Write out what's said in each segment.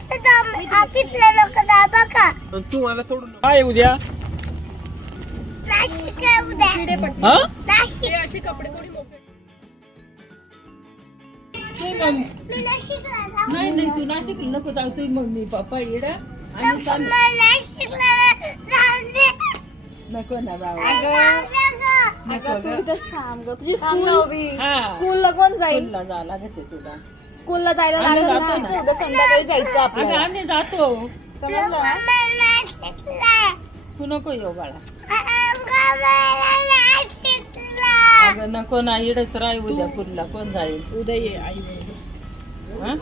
ऑफिसला लोक दाबा का आणि तू मला सोडून नको. काय उद्या नाशिक आहे उद्या हा नाशिक असे कपडे कोणी मोकळे मी नाशिकला जाऊ नाही नाही तू नाशिक नको जाऊ तुझी मम्मी पप्पा येडा आणि नको मला नाशिकला जाऊ दे. नको ना जाऊ जाऊ दे गं. तुझी स्कूल हा स्कूलला कोण जाईल स्कूलला जावं लागत आहे तुला स्कूलला जायला आम्ही लागेल जातो ना. उद्या संध्याकाळी जायचं अगं आपल्याला आम्ही जातो. समजलं? ना? तू नको येऊ बाळा. अगं, नको ना. इडच राह उद्या पुरला. कोण जाईल? उद्या ये आई हा?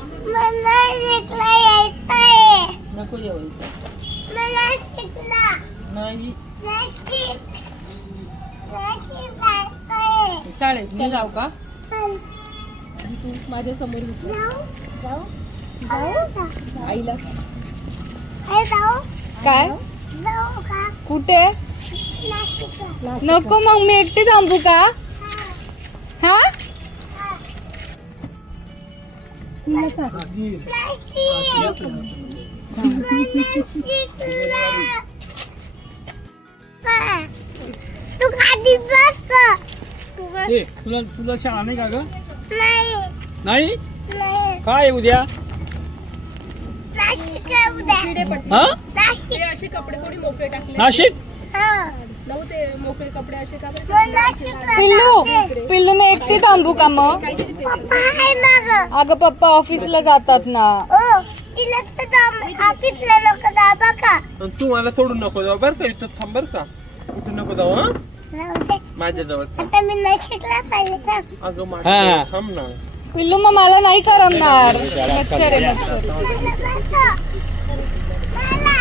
नको येऊ इथं. नाही. शाळेत. मी जाऊ का? चल, तू माझ्यासमोर विचार आईला. काय? कुठे? नको मग मी एकटी थांबू का? हा? हा. तू तुला तुला शाळा नाही का ग? नाही. नाही? नाही. काय उद्या? हा? नाशिक. असे कपडे कोणी मोकळे टाकले नाशिक? हा. नव्हते मोकळे कपडे असे का बरं? मग नाशिकला पिल्लू. पिल्लू मी एकटी थांबू का मग? पप्पा आहे ना गं. अगं पप्पा ऑफिसला जातात ना. ओ तिला तर दाब- ऑफिसला लोक दाबा का आणि तू मला सोडून नको जाऊ बरं का? इथं थांब बरं का? इथं नको जाऊ हा? जाऊ दे. माझ्याजवळ थांब. आता मी नाशिकला पाहिजे का अगं हा. माझ्या थांब ना पिल्लू मग मला नाही करमणार मच्छर आहे मला बसव. मला ना.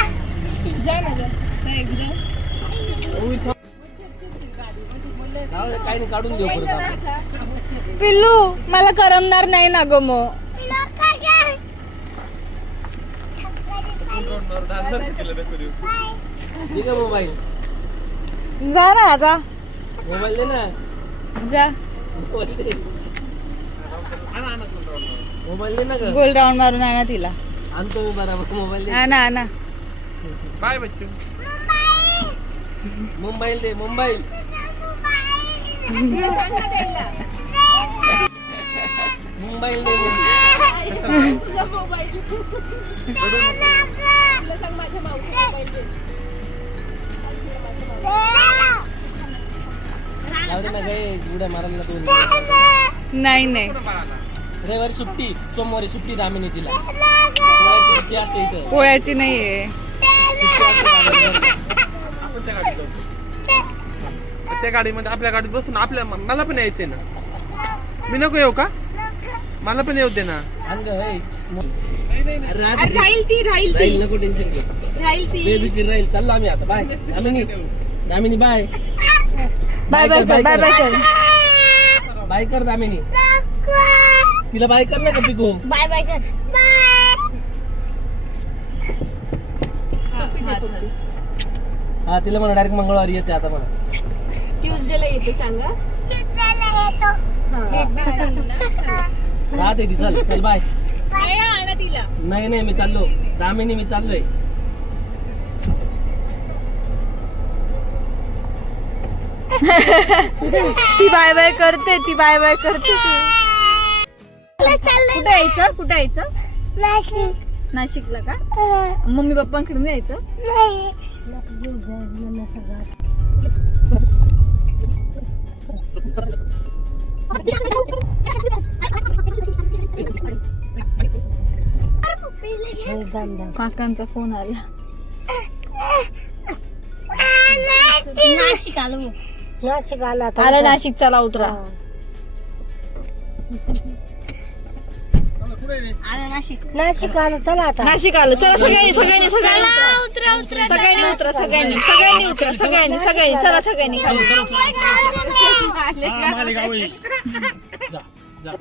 पिल्लू मला करमणार नाही ना ग मग नका मोबाईल जा ना जा मोबाईल दे ना. जा. मोबाईल दे मोबाईल दे ना ग. गोल राऊंड मारून आणा तिला. आणतो मी बराबर. मोबाईल दे. आणा आणा. बाय बच्चू? मोबाईल दे मोबाईल. मोबाईल दे मोबाईल. तुझा मोबाईल तुला सांग माझ्या मावशी मोबाईल दे. नाही. नाही रविवारी सुट्टी सोमवारी सुट्टी दामिनी तिला पोळ्याची सुट्टी असते इथं. पोळ्याची नाहीये. त्या गाडीत जाऊ. त्या गाडीमध्ये आपल्या गाडीत बसून आपल्या मला पण यायचंय ना. मी नको येऊ का? मला पण येऊ दे ना. राहील ती राहील नको टेन्शन घेऊ. राहील ती. बेबी राहील. चाललो आम्ही आता. Bye Damini Damini bye bye bye कर बाय बाय कर. बाय कर दामिनी. तिला बाय कर ना का पिको? बाय बाय कर. बाय हा तिला म्हणा डायरेक्ट मंगळवारी येते आता म्हणा. ट्युजडेला येते सांगा राहते ती चल चल बाय. आणा तिला. नाही नाही मी चाललो. दामिनी मी चाललोय. ती बाय बाय करते ती बाय बाय करते कुठे यायचं? कुठे यायचं? नाशिक. नाशिकला का? मम्मी पप्पांकडे यायचं? काकांचा फोन आला. नाशिक आलो. नाशिक आला आला नाशिक चला उतरा नाशिक आलो चला आता नाशिक आलो चला सगळ्यांनी सगळ्यांनी सगळ्यांनी सगळ्यांनी उतरा सगळ्यांनी सगळ्यांनी उतरा सगळ्यांनी सगळ्यांनी चला सगळ्यांनी खाली मालेगाव जा जा